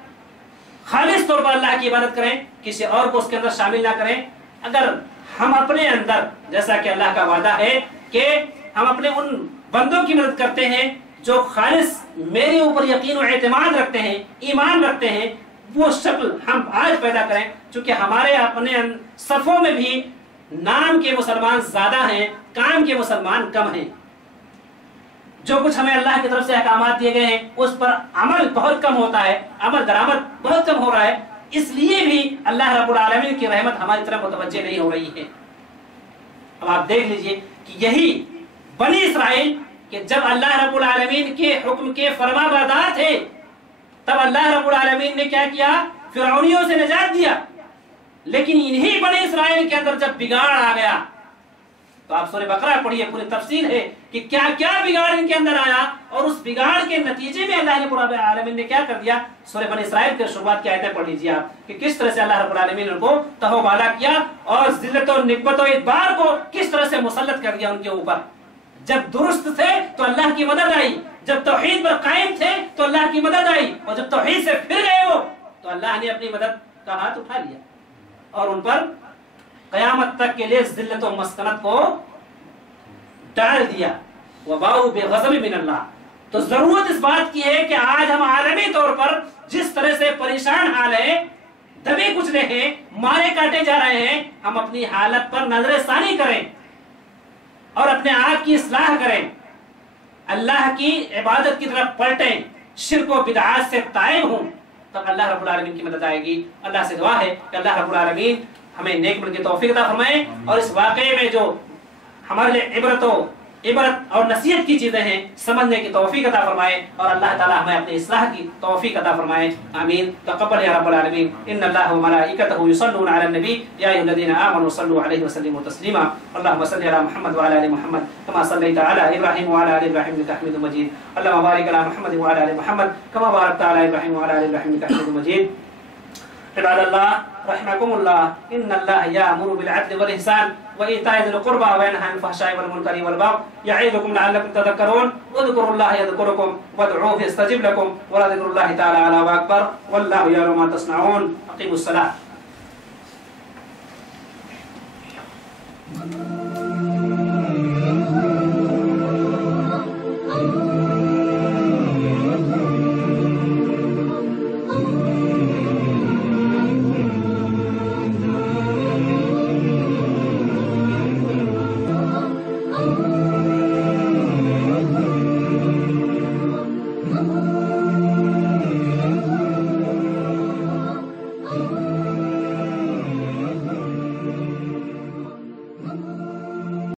खालिस तौर पर अल्लाह की इबादत करें, किसी और को उसके अंदर शामिल ना करें। अगर हम अपने अंदर, जैसा कि अल्लाह का वादा है कि हम अपने उन बंदों की मदद करते हैं जो खालिस मेरे ऊपर यकीन और एतमाद रखते हैं, ईमान रखते हैं, वो शक्ल हम आज पैदा करें। चूंकि हमारे अपने सफों में भी नाम के मुसलमान ज्यादा हैं, काम के मुसलमान कम हैं। जो कुछ हमें अल्लाह की तरफ से अहकामात दिए गए हैं उस पर अमल बहुत कम होता है, अमल दरामद बहुत कम हो रहा है। इसलिए भी अल्लाह रब्बुल आलमीन की रहमत हमारी तरफ मुतवज्जे नहीं हो रही है। अब आप देख लीजिए कि यही बनी इसराइल कि जब अल्लाह रब्बुल आलमीन के हुक्म के फरमाबरदार थे तब अल्लाह रब्बुल आलमीन ने क्या किया, फिरौनियों से निजात दिया। लेकिन इन्हीं बनी इसराइल के अंदर जब बिगाड़ आ गया तो आप सूरह बकरा पढ़िए, पूरी तफसील है कि क्या क्या बिगाड़ इनके अंदर आया और उस बिगाड़ के नतीजे में अल्लाह रब्बुल आलमीन ने क्या कर दिया। सूरह बनी इसराइल के शुरुआत की आयतें पढ़ लीजिए आप कि किस तरह से अल्लाह रब्बुल आलमीन ने उनको तहबाला किया और जिल्लत और निकबत और इतबार को किस तरह से मुसल्लत कर दिया उनके ऊपर। जब दुरुस्त थे तो अल्लाह की मदद आई, जब तौहीद पर कायम थे तो अल्लाह की मदद आई, और जब तौहीद से फिर गए वो तो अल्लाह ने अपनी मदद का हाथ उठा लिया और उन पर कयामत तक के लिए जिल्लत और मस्कनत को डाल दिया। वबाउ बेग़ज़ब मिन अल्लाह। तो जरूरत इस बात की है कि आज हम आलमी तौर पर जिस तरह से परेशान हाल है, दबे कुचले हैं, मारे काटे जा रहे हैं, हम अपनी हालत पर नजरसानी करें और अपने आप की इस्लाह करें, अल्लाह की इबादत की तरफ पलटें, शिर्क व बिदअत से ताइब हों, तब अल्लाह रब्बुल आलमीन की मदद आएगी। अल्लाह से दुआ है कि अल्लाह रब्बुल आलमीन हमें नेक अमल की तौफीक अता फरमाए और इस वाक़े में जो हमारे लिए इबरत और नसीहत की चीजें हैं समझने की तौफीक अता फरमाए और अल्लाह ताला हमें अपने इस्लाह की तौफीक अता फरमाए। आमीन। तक़ब्बल या रब्बल आलमीन। इन्नल्लाह व मलाइकतहु युसल्लूना अलन नबी या अय्युहल्लज़ीना आमनू सल्लू अलैहि व सल्लिमू तस्लीमा। अल्लाहुम्मा सल्लि अला मुहम्मद व अला आलि मुहम्मद कमा सल्लैता अला इब्राहीम व अला आलि इब्राहीम इन्नका हमीदुम मजीद। अल्लाहुम्मा बारिक अला मुहम्मद व अला आलि मुहम्मद कमा बारकता अला इब्राहीम व अला आलि इब्राहीम इन्नका हमीदुम मजीद। इबादल्लाह रहमकुमुल्लाह इन्नल्लाह यामुरु बिल अदलि वल इहसान व ईताइ ज़िल कुर्बा व यनहा अनिल फ़हशाइ वल मुनकरि वल बग़य यዒज़ुकुम लअल्लकुम तज़क्करून उज़्कुरुल्लाह यज़कुरुकुम वदऊहु यस्तजिब लकुम व लज़िक्रुल्लाहि तआला अला व अकबर वल्लाहु यअलमु मा तस्नऊन। अक़ीमुस्सलाह।